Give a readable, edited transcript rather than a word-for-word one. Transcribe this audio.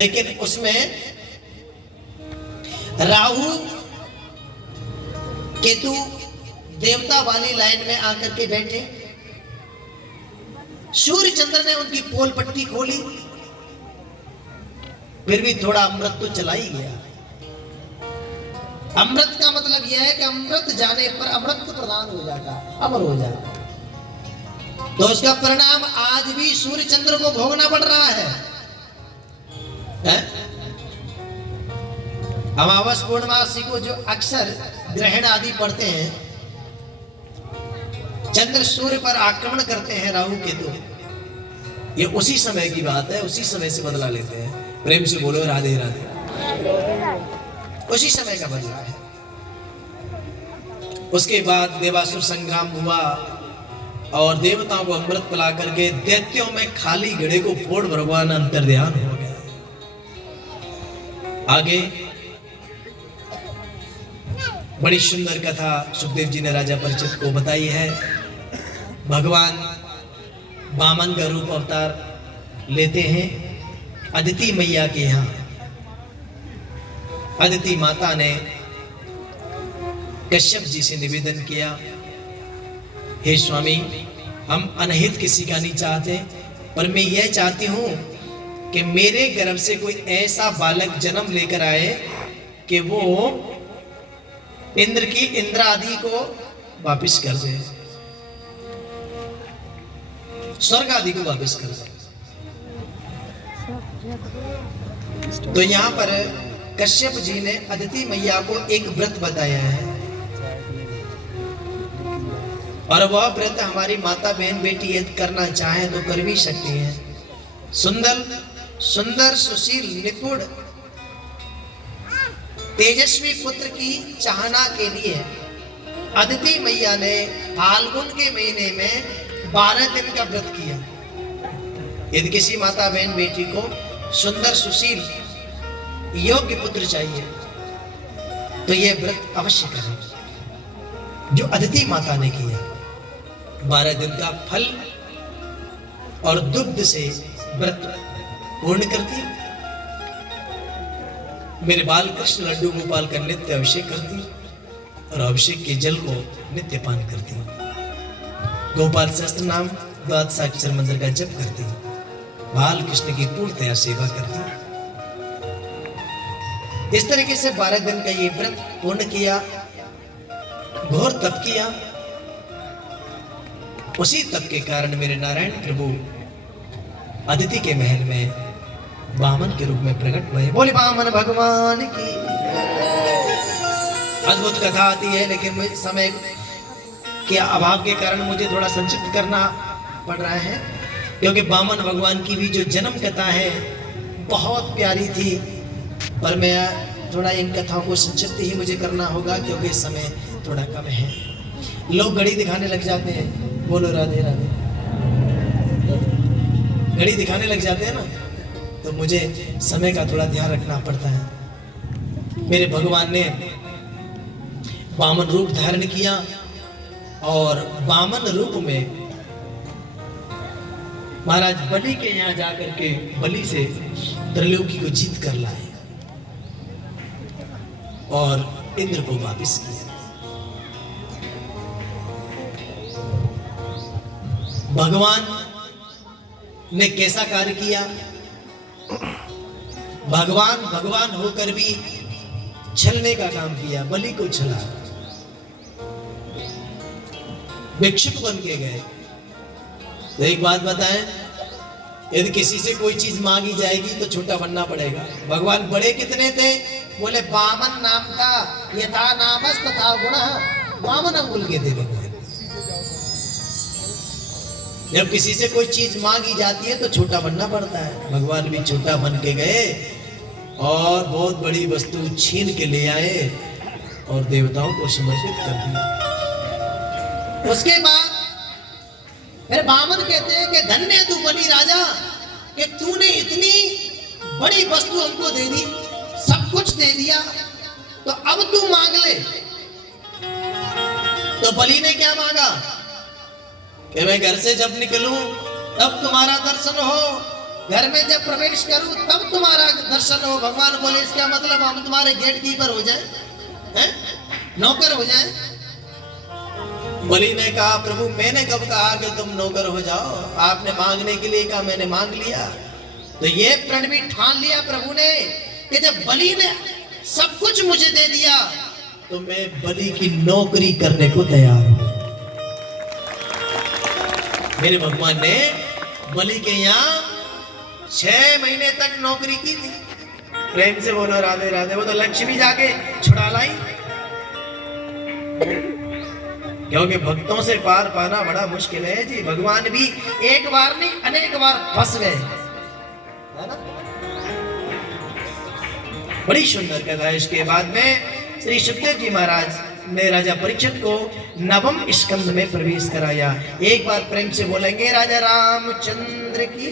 लेकिन उसमें राहु केतु देवता वाली लाइन में आकर के बैठे। सूर्य चंद्र ने उनकी पोल पट्टी खोली, फिर भी थोड़ा अमृत तो चला ही गया। अमृत का मतलब यह है कि अमृत जाने पर अमृत प्रदान हो जाता, अमर हो जाता। तो उसका परिणाम आज भी सूर्य चंद्र को भोगना पड़ रहा है। अमावस पूर्णमासी को जो अक्सर ग्रहण आदि पड़ते हैं, चंद्र सूर्य पर आक्रमण करते हैं राहु केतु, ये उसी समय की बात है, उसी समय से बदला लेते हैं। प्रेम से बोलो राधे राधे। उसी समय का बदला है। उसके बाद देवासुर संग्राम हुआ और देवताओं को अमृत पिला करके दैत्यों में खाली घड़े को फोड़ भगवान अंतर्ध्यान हो गया। आगे बड़ी सुंदर कथा सुखदेव जी ने राजा परीक्षित को बताई है। भगवान वामन का रूप अवतार लेते हैं अदिति मैया के यहाँ। अदिति माता ने कश्यप जी से निवेदन किया, हे स्वामी, हम अनहित किसी का नहीं चाहते, पर मैं यह चाहती हूं कि मेरे गर्भ से कोई ऐसा बालक जन्म लेकर आए कि वो इंद्र की इंद्र आदि को वापिस कर दे, स्वर्ग आदि को वापिस कर दे। तो यहां पर कश्यप जी ने अदिति मैया को एक व्रत बताया है, और वह व्रत हमारी माता बहन बेटी यदि करना चाहे तो कर भी सकती है। सुंदर सुंदर सुशील निपुण तेजस्वी पुत्र की चाहना के लिए अदिति मैया ने फाल्गुन के महीने में 12 दिन का व्रत किया। यदि किसी माता बहन बेटी को सुंदर सुशील योग्य पुत्र चाहिए तो यह व्रत अवश्य करें जो अदिति माता ने किया। 12 दिन का फल और दुग्ध से व्रत पूर्ण करती, मेरे बाल कृष्ण लड्डू गोपाल का नित्य अभिषेक करती और अभिषेक के जल को नित्य पान करती, गोपाल सहस्त्र नाम द्वादशाक्षर मंत्र का जप करती, बाल कृष्ण की पूर्णतया सेवा करती। इस तरीके से 12 दिन का ये व्रत पूर्ण किया, घोर तप किया। उसी तप के कारण मेरे नारायण प्रभु अदिति के महल में वामन के रूप में प्रकट हुए। बोले वामन भगवान की। अद्भुत कथा आती है, लेकिन समय के अभाव के कारण मुझे थोड़ा संक्षिप्त करना पड़ रहा है, क्योंकि वामन भगवान की भी जो जन्म कथा है बहुत प्यारी थी, पर मैं थोड़ा इन कथाओं को संक्षिप्त ही मुझे करना होगा क्योंकि समय थोड़ा कम है। लोग घड़ी दिखाने लग जाते हैं, बोलो राधे राधे। घड़ी दिखाने लग जाते हैं ना, तो मुझे समय का थोड़ा ध्यान रखना पड़ता है। मेरे भगवान ने वामन रूप धारण किया और वामन रूप में महाराज बलि के यहाँ जाकर के बलि से त्रिलोकी को जीत कर लाए और इंद्र को वापिस किया। भगवान ने कैसा कार्य किया? भगवान भगवान होकर भी छलने का काम किया, बलि को छला, भिक्षुक बन के गए। तो एक बात बताएं, यदि किसी से कोई चीज मांगी जाएगी तो छोटा बनना पड़ेगा। भगवान बड़े कितने थे? बोले वामन नाम का यथा नामस तथा गुण वामन अंगुल के थे भगवान। जब किसी से कोई चीज मांगी जाती है तो छोटा बनना पड़ता है। भगवान भी छोटा बन के गए और बहुत बड़ी वस्तु छीन के ले आए और देवताओं को समर्पित कर दिया। उसके बाद फिर वामन कहते हैं कि धन्य तू बलि राजा कि तूने इतनी बड़ी वस्तु हमको दे दी, सब कुछ दे दिया, तो अब तू मांग ले। तो बलि ने क्या मांगा कि मैं घर से जब निकलूं तब तुम्हारा दर्शन हो घर में जब प्रवेश करूं तब तुम्हारा दर्शन हो। भगवान बोले इसका मतलब हम तुम्हारे गेट कीपर हो जाए, हैं? नौकर हो जाए। बलि ने कहा प्रभु मैंने कब कहा कि तुम नौकर हो जाओ, आपने मांगने के लिए कहा, मैंने मांग लिया। तो ये प्रण भी ठान लिया प्रभु ने कि जब बलि ने सब कुछ मुझे दे दिया तो मैं बलि की नौकरी करने को तैयार हूं। मेरे भगवान ने बलि के यहाँ 6 महीने तक नौकरी की थी। प्रेम से बोलो राधे राधे। वो तो लक्ष्मी जाके छुड़ा लाई, क्योंकि भक्तों से पार पाना बड़ा मुश्किल है जी। भगवान भी एक बार नहीं अनेक बार फंस गए, है ना। बड़ी सुंदर कथा है। इसके बाद में श्री सुखदेव जी महाराज ने राजा परीक्षित को नवम स्कंद में प्रवेश कराया। एक बार प्रेम से बोलेंगे राजा रामचंद्र की।